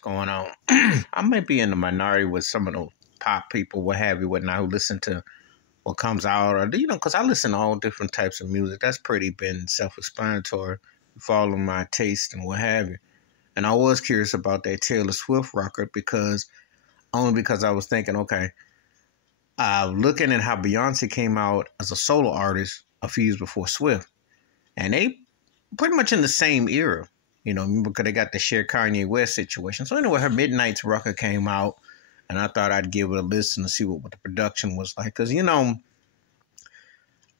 What's going on? I might be in the minority with some of the pop people, what have you, whatnot, who listen to what comes out, or because I listen to all different types of music. That's pretty been self-explanatory, following my taste and what have you. And I was curious about that Taylor Swift record because I was thinking, okay, looking at how Beyonce came out as a solo artist a few years before Swift, and they pretty much in the same era. Because they got the Cher Kanye West situation. So anyway, her Midnight's record came out, and I thought I'd give it a listen to see what the production was like. Because,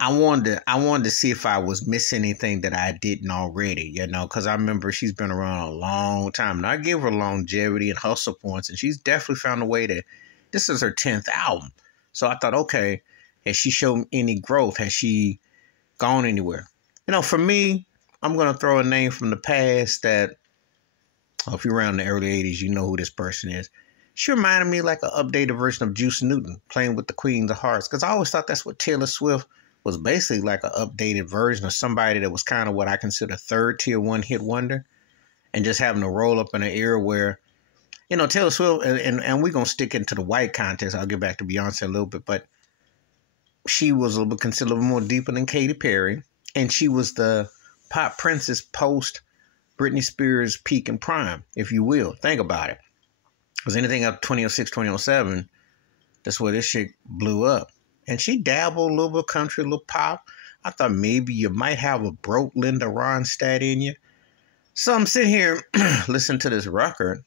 I wanted to see if I was missing anything that I didn't already, because I remember she's been around a long time. And I give her longevity and hustle points, and she's definitely found a way to, this is her 10th album. So I thought, okay, has she shown any growth? Has she gone anywhere? For me, I'm going to throw a name from the past that, if you're around the early 80s, you know who this person is. She reminded me like an updated version of Juice Newton playing with the Queen of Hearts. Because I always thought that's what Taylor Swift was basically, like an updated version of somebody that was kind of what I consider third tier one hit wonder. And just having to roll up in an era where, Taylor Swift, and we're going to stick into the white context. I'll get back to Beyonce a little bit. But she was a little bit considered a little more deeper than Katy Perry. And she was the pop princess post Britney Spears peak and prime, if you will. Think about it. Because anything up 2006, 2007, that's where this shit blew up. And she dabbled a little bit country, a little pop. I thought maybe you might have a broke Linda Ronstadt in you. So I'm sitting here listening to this record,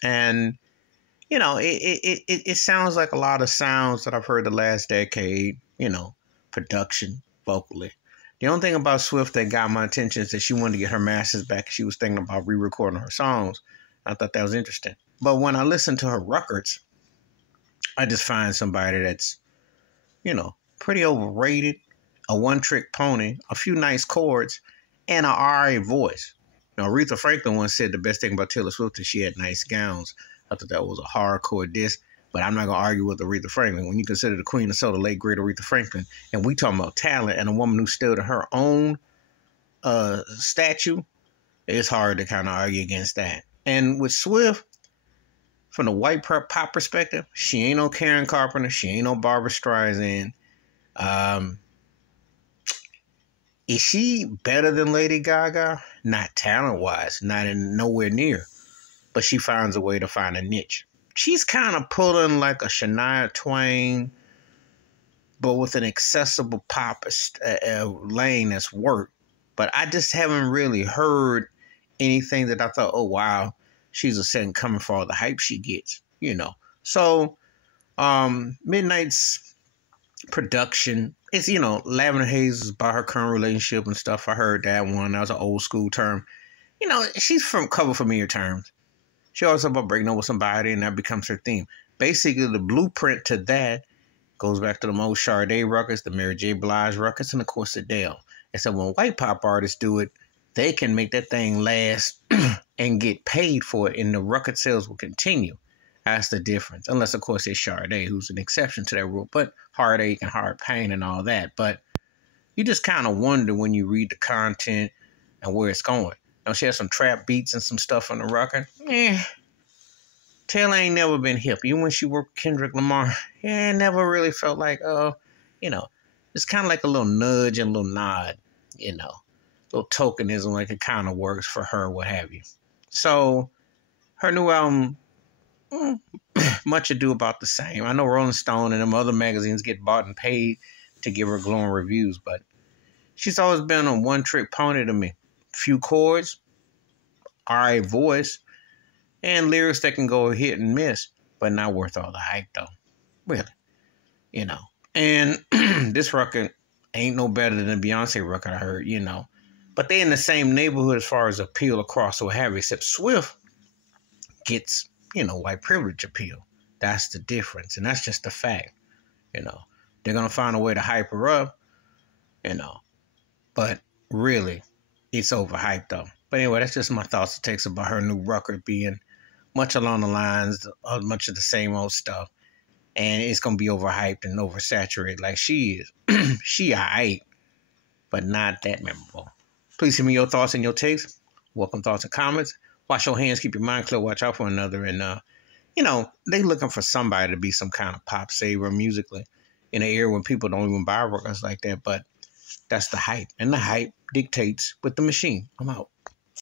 and it sounds like a lot of sounds that I've heard the last decade. Production, vocally. The only thing about Swift that got my attention is that she wanted to get her masters back. And she was thinking about re-recording her songs. I thought that was interesting. But when I listen to her records, I just find somebody that's, pretty overrated, a one-trick pony, a few nice chords, and an R.A. voice. Aretha Franklin once said the best thing about Taylor Swift is she had nice gowns. I thought that was a hardcore diss. But I'm not going to argue with Aretha Franklin. When you consider the queen of soul, the late, great Aretha Franklin, and we talking about talent and a woman who stood to her own statue, it's hard to kind of argue against that. And with Swift, from the white pop perspective, she ain't no Karen Carpenter. She ain't no Barbra Streisand. Is she better than Lady Gaga? Not talent-wise. Nowhere near. But she finds a way to find a niche. She's kind of pulling like a Shania Twain, but with an accessible pop lane that's worked. But I just haven't really heard anything that I thought, oh, wow, she's a second coming for all the hype she gets, So, Midnight's production, it's, Lavender Haze is about her current relationship and stuff. I heard that one. That was an old school term. She's from cover familiar terms. She always talks about breaking up with somebody, and that becomes her theme. Basically, the blueprint to that goes back to the most Sade records, the Mary J. Blige records, and of course, Adele. And so when white pop artists do it, they can make that thing last and get paid for it, and the record sales will continue. That's the difference. Unless, of course, it's Sade, who's an exception to that rule. But heartache and heart pain and all that. But you just kind of wonder when you read the content and where it's going. She has some trap beats and some stuff on the record. Taylor ain't never been hip. Even when she worked with Kendrick Lamar, never really felt like, it's kind of like a little nudge and a little nod, little tokenism, like it kind of works for her, what have you. So her new album, much ado about the same. I know Rolling Stone and them other magazines get bought and paid to give her glowing reviews, but she's always been a one-trick pony to me. Few chords, R.A. voice, and lyrics that can go hit and miss, but not worth all the hype, though. Really. And this record ain't no better than the Beyonce record I heard, But they in the same neighborhood as far as appeal across or have, except Swift gets, white privilege appeal. That's the difference, and that's just the fact. They're going to find a way to hype her up, But really, it's overhyped, though. But anyway, that's just my thoughts and takes about her new record being much along the lines of much of the same old stuff. And it's going to be overhyped and oversaturated like she is. She aight, but not that memorable. Please send me your thoughts and your takes. Welcome thoughts and comments. Wash your hands, keep your mind clear, watch out for one another. And, you know, they looking for somebody to be some kind of pop saver musically in an era when people don't even buy records like that. But that's the hype. And the hype dictates with the machine. I'm out.